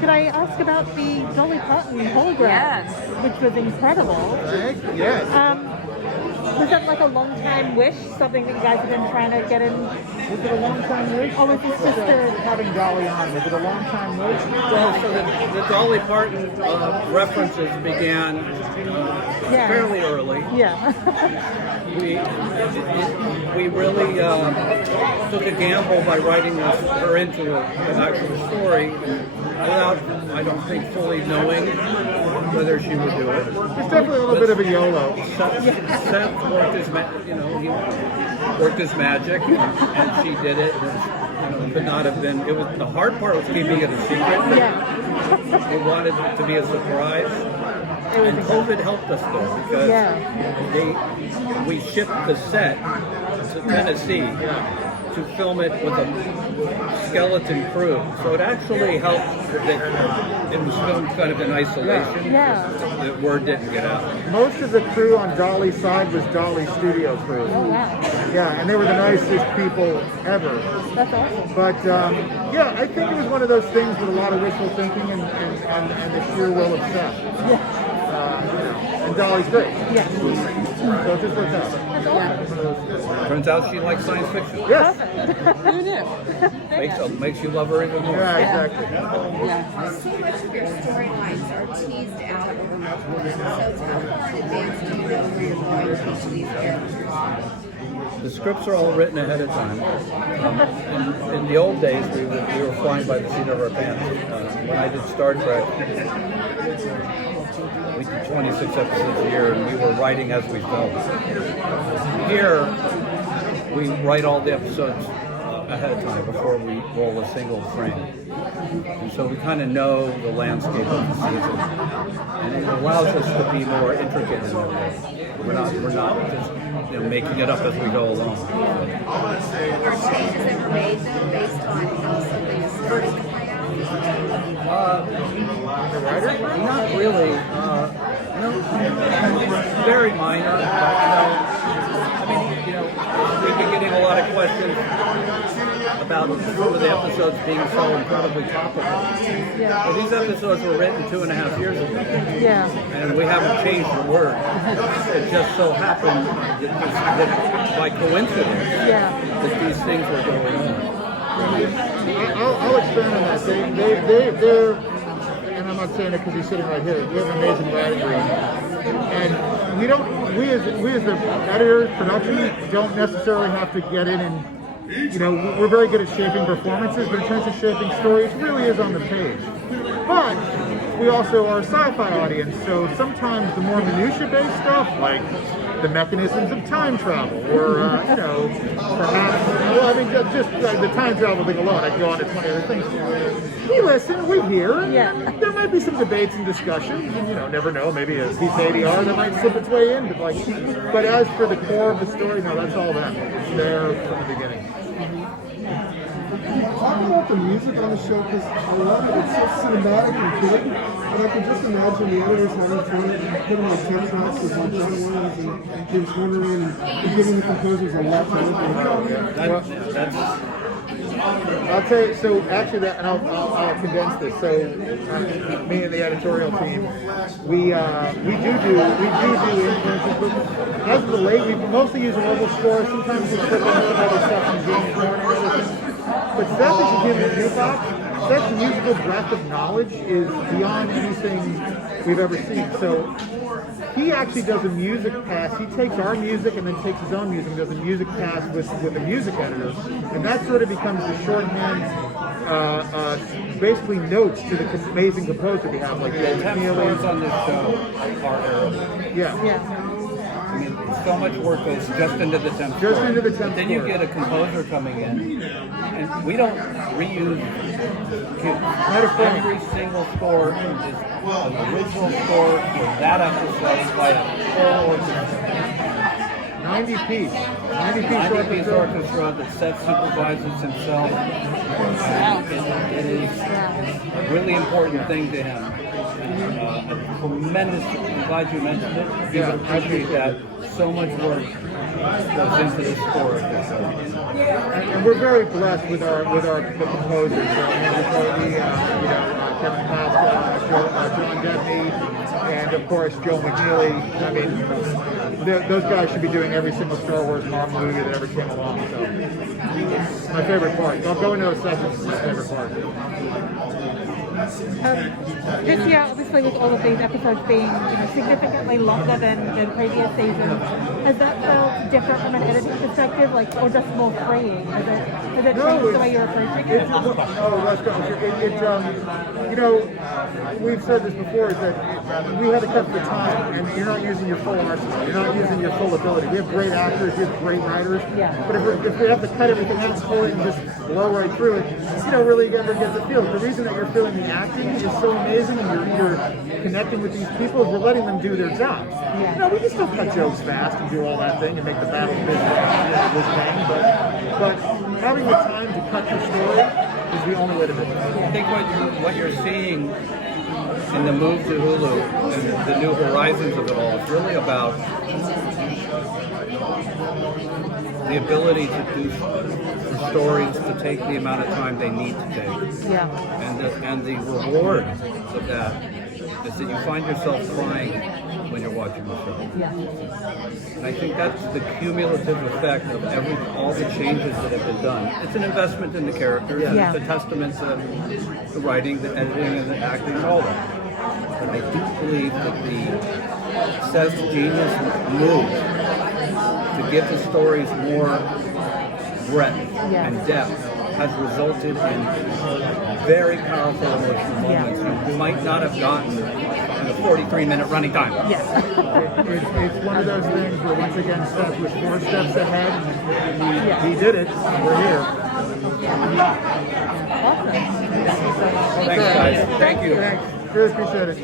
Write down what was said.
Could I ask about the Dolly Parton hologram? Yes. Which was incredible. Yes. Was that like a long-time wish? Something that you guys have been trying to get in? Was it a long-time wish? Oh, was this just a... Having Dolly on, was it a long-time wish? Well, so the Dolly Parton references began fairly early. Yeah. We really took a gamble by writing her into an actual story without, I don't think, fully knowing whether she would do it. It's definitely a little bit of a YOLO. Seth worked his, he worked his magic, and she did it. It could not have been. It was the hard part was keeping it a secret. Yeah. We wanted it to be a surprise. And COVID helped us though, because we shipped the set to Tennessee to film it with a skeleton crew. So it actually helped that it was filmed kind of in isolation. Yeah. The word didn't get out. Most of the crew on Dolly's side was Dolly's studio crew. Oh, wow. Yeah, and they were the nicest people ever. That's awesome. But I think it was one of those things with a lot of wishful thinking and the sheer will of Seth. Yeah. And Dolly's great. Yeah. So it just worked out. That's awesome. Turns out she likes science fiction. Yes. Who knew? Makes you love her even more. Yeah, exactly. Yeah. So much of your storylines are teased out over multiple episodes. How far in advance do you know where you're going to each of these characters? The scripts are all written ahead of time. In the old days, we were flying by the seat of our pants. When I did Star Trek, we did 26 episodes a year, and we were writing as we filmed. Here, we write all the episodes ahead of time before we roll a single frame. And so we kind of know the landscape of the season. And it allows us to be more intricate in a way. We're not just making it up as we go along. Are changes ever made though based on how something is starting to play out? The writer? Not really. No, very minor. We've been getting a lot of questions about some of the episodes being so incredibly topical. Yeah. Well, these episodes were written 2.5 years ago. Yeah. And we haven't changed a word. It just so happened that by coincidence that these things were going on. I'll expand on that. They're, and I'm not saying it because he's sitting right here. We have an amazing writing room, and we as the editors, production, don't necessarily have to get in and, we're very good at shaping performances, but in terms of shaping stories, it really is on the page. But we also are a sci-fi audience, so sometimes the more minutia-based stuff, like the mechanisms of time travel, or perhaps, just the time travel thing alone, I could go on to 20 other things. We listen, we hear, and there might be some debates and discussions, and never know, maybe a piece of ADR that might slip its way in, but as for the core of the story, no, that's all them. It's there from the beginning. Talk about the music on the show, because I love it. It's so cinematic and good. And I can just imagine the editors having fun and putting like 10 tracks with like John Williams and James Horner and giving the composers a lot to work with. I'll tell you, so actually and I'll condense this. So me and the editorial team, we do influences, but as of the late, we mostly use Orville score. Sometimes we put in other stuff from James Horner and other things. But Seth is a human jukebox. Seth's musical breadth of knowledge is beyond anything we've ever seen. So he actually does a music pass. He takes our music and then takes his own music and does a music pass with the music editor. And that sort of becomes the shorthand, basically notes to the amazing composer we have, like James Scores on this show are Arabic. Yeah. I mean, so much work goes just into the temp Just score. into the temp But then you score. get a composer coming in, and we don't reuse cues. Every single score is an original score for that episode by a full orchestra. 90 piece 90-piece orchestra that Seth supervises himself. It is a really important thing to him. A tremendous, I'm glad you mentioned it. You would appreciate that. So much work goes into the score of this show. And we're very blessed with our the composers. Kevin Pascal, John Debney, and of course Joe McNeely. I mean, those guys should be doing every single Star Wars Marvel movie that ever came along. So, it's my favorite part. So I'll go into a second. It's my favorite part. This year, obviously, with all of these episodes being significantly longer than previous seasons, has that felt different from an editing perspective, or just more freeing? Has it changed the way you're approaching it? We've said this before, is that we had to cut the time, and you're not using your full arsenal. You're not using your full ability. We have great actors, we have great writers, but if we have to cut everything out and pull it and just blow right through it, you don't really ever get the feel. The reason that you're feeling the acting is so amazing, and you're connecting with these people, is we're letting them do their jobs. We can still cut jokes fast and do all that thing and make the battle this thing, but having the time to cut your story is the only way to do it. I think what you're seeing in the move to Hulu and the new horizons of it all is really about the ability to do stories to take the amount of time they need to take. And the reward of that is that you find yourself crying when you're watching the show. And I think that's the cumulative effect of all the changes that have been done. It's an investment in the characters, and it's a testament to the writing, the editing, and the acting, and all that. But I do believe that the Seth's genius move to give the stories more breadth and depth has resulted in very powerful emotional moments you might not have gotten in a 43-minute running time. It's one of those things where, once again, Seth was 4 steps ahead. He did it. We're here. Awesome. Thanks, guys. Thank you. Thanks. Really appreciate it.